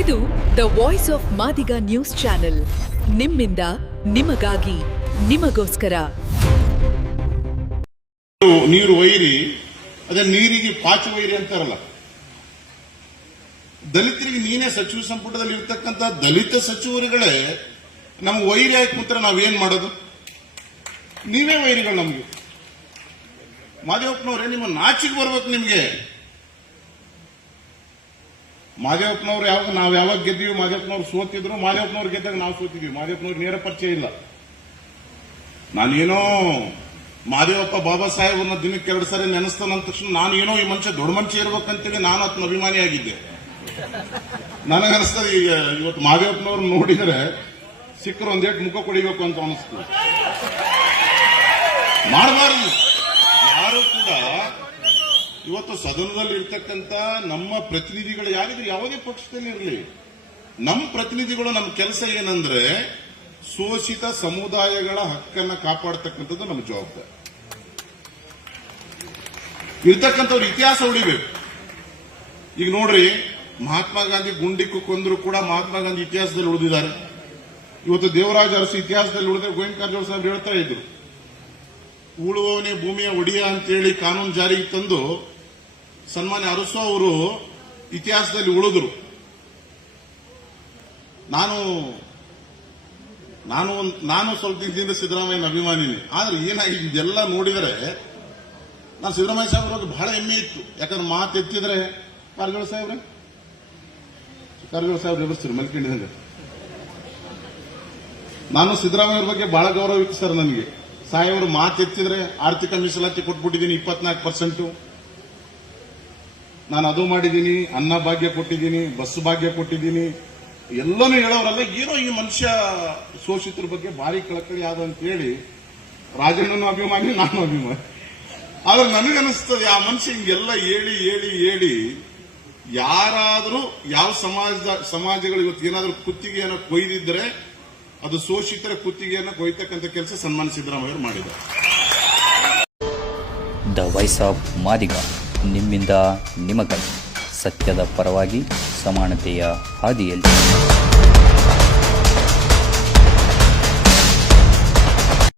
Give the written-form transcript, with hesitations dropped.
ಇದು the voice of Madiga news channel. ನಿಮ್ಮಿಂದ ನಿಮಗಾಗಿ ನಿಮಗೋಸ್ಕರ. ನೀರು ವೈರಿ, ಅದೇ ನೀರಿಗೆ ಪಾಚು ವೈರಿ ಅಂತಾರಲ್ಲ. ದಲಿತರಿಗೆ ನೀನೇ ಸಚಿವ ಸಂಪುಟದಲ್ಲಿ ಇರ್ತಕ್ಕಂಥ ದಲಿತ ಸಚಿವರುಗಳೇ ನಮ್ಗೆ ವೈರಿ ಆಗಿ ಕೂತ್ರೆ ನಾವೇನ್ ಮಾಡೋದು? ನೀವೇ ವೈರಿಗಳು ನಮ್ಗೆ. ಮಾದೇವಪ್ಪನವ್ರೆ, ನಿಮ್ಮ ನಾಚಿಗೆ ಬರ್ಬೇಕು ನಿಮ್ಗೆ. ಮಾದೇವಪ್ಪನವ್ರು ನಾವ್ ಯಾವಾಗ ಗೆದ್ದೀವಿ, ಮಾದೇವಪ್ಪನವ್ರು ಸೋತಿದ್ರು, ಮಾದೇವಪ್ಪನವ್ರು ಗೆದ್ದಾಗ ನಾವು ಸೋತಿದ್ವಿ. ಮಾದೇವಪ್ಪನವ್ರು ನೇರ ಪರಿಚಯ ಇಲ್ಲ. ನಾನೇನೋ ಮಾದೇವಪ್ಪ ಬಾಬಾ ಸಾಹೇಬ್ನ ದಿನಕ್ಕೆ 2 ಸಾರಿ ನೆನೆಸ್ತಾನಂದ ತಕ್ಷಣ ನಾನು ಏನೋ ಈ ಮನುಷ್ಯ ದೊಡ್ಡ ಮನುಷ್ಯ ಇರ್ಬೇಕಂತೇಳಿ ನಾನು ಆತನ ಅಭಿಮಾನಿಯಾಗಿದ್ದೆ. ನನಗನ್ನಿಸ್ತದೆ ಈಗ ಇವತ್ತು ಮಾದೇವಪ್ಪನವ್ರು ನೋಡಿದ್ರೆ ಸಿಕ್ಕರು ಒಂದೇಟ್ ಮುಖ ಕೊಡಿಬೇಕು ಅಂತ ಅನಿಸ್ತು. ಮಾಡಬಾರದು. ಯಾರು ಕೂಡ ಇವತ್ತು ಸದನದಲ್ಲಿ ಇರ್ತಕ್ಕಂಥ ನಮ್ಮ ಪ್ರತಿನಿಧಿಗಳು ಯಾರಿದ್ರು, ಯಾವುದೇ ಪಕ್ಷದಲ್ಲಿ ಇರಲಿ, ನಮ್ಮ ಪ್ರತಿನಿಧಿಗಳು ನಮ್ಮ ಕೆಲಸ ಏನಂದ್ರೆ ಶೋಷಿತ ಸಮುದಾಯಗಳ ಹಕ್ಕನ್ನ ಕಾಪಾಡತಕ್ಕಂಥದ್ದು ನಮ್ಮ ಜವಾಬ್ದಾರಿ. ಇರ್ತಕ್ಕಂಥವ್ರ ಇತಿಹಾಸ ಉಳಿಬೇಕು. ಈಗ ನೋಡ್ರಿ, ಮಹಾತ್ಮ ಗಾಂಧಿ ಗುಂಡಿಕ್ಕು ಕೊಂದ್ರು ಕೂಡ ಮಹಾತ್ಮ ಗಾಂಧಿ ಇತಿಹಾಸದಲ್ಲಿ ಉಳಿದಿದ್ದಾರೆ. ಇವತ್ತು ದೇವರಾಜ ಅರಸು ಇತಿಹಾಸದಲ್ಲಿ ಉಳಿದ್ರೆ ಗೋವಿಂದ ಕಾರಜೋಳ ಸಾಹೇಬ್ ಹೇಳ್ತಾ ಇದ್ರು, ಉಳುವವನೇ ಭೂಮಿಯ ಒಡೆಯ ಅಂತೇಳಿ ಕಾನೂನು ಜಾರಿಗೆ ತಂದು ಸನ್ಮಾನ್ಯ ಅರಸು ಅವರು ಇತಿಹಾಸದಲ್ಲಿ ಉಳಿದ್ರು. ನಾನು ಸ್ವಲ್ಪ ದಿನದಿಂದ ಸಿದ್ದರಾಮಯ್ಯನ ಅಭಿಮಾನಿನಿ. ಆದ್ರೆ ಏನಾಗಿ ಇದೆಲ್ಲ ನೋಡಿದರೆ ನಾನು ಸಿದ್ದರಾಮಯ್ಯ ಸಾಹೇಬ್ರ ಬಗ್ಗೆ ಬಹಳ ಹೆಮ್ಮೆ ಇತ್ತು. ಯಾಕಂದ್ರೆ ಮಾತು ಎತ್ತಿದ್ರೆ ಕಾರಜೋಳ ಸಾಹೇಬ್ರೆ ಎಬ್ಬಿಸ್ತೀರಿ ಮಲ್ಕೊಂಡಿದಂಗೆ. ನಾನು ಸಿದ್ದರಾಮಯ್ಯ ಬಗ್ಗೆ ಬಹಳ ಗೌರವ ಇತ್ತು ಸರ್. ನನಗೆ ಸಾಹೇಬರು ಮಾತು ಎತ್ತಿದ್ರೆ ಆರ್ಥಿಕ ಮೀಸಲಾತಿ ಕೊಟ್ಬಿಟ್ಟಿದ್ದೀನಿ 24%. ನಾನು ಅದು ಮಾಡಿದ್ದೀನಿ, ಅನ್ನ ಭಾಗ್ಯ ಕೊಟ್ಟಿದ್ದೀನಿ, ಬಸ್ ಭಾಗ್ಯ ಕೊಟ್ಟಿದ್ದೀನಿ, ಎಲ್ಲನೂ ಹೇಳೋರಲ್ಲ. ಏನೋ ಈ ಮನುಷ್ಯ ಶೋಷಿತರ ಬಗ್ಗೆ ಭಾರಿ ಕಳಕಳಿ ಆದ ಅಂತ ಹೇಳಿ ರಾಜಣ್ಣನೂ ಅಭಿಮಾನಿ, ನಾನು ಅಭಿಮಾನಿ. ಆದ್ರೆ ನನಗನ್ನಿಸ್ತದೆ ಆ ಮನುಷ್ಯ ಹಿಂಗೆಲ್ಲ ಹೇಳಿ ಯಾರಾದರೂ ಯಾವ ಸಮಾಜಗಳು ಇವತ್ತು ಏನಾದರೂ ಕುತ್ತಿಗೆಯನ್ನು ಕೊಯ್ದಿದ್ರೆ ಅದು ಶೋಷಿತರ ಕುತ್ತಿಗೆಯನ್ನು ಕೊಯ್ತಕ್ಕಂಥ ಕೆಲಸ ಸನ್ಮಾನ್ಯ ಸಿದ್ದರಾಮಯ್ಯ ಮಾಡಿದ್ದಾರೆ. ದ ವಾಯ್ಸ್ ಆಫ್ ಮಾದಿಗ, ನಿಮ್ಮಿಂದ ನಿಮಗಾಗಿ, ಸತ್ಯದ ಪರವಾಗಿ, ಸಮಾನತೆಯ ಹಾದಿಯಲ್ಲಿ.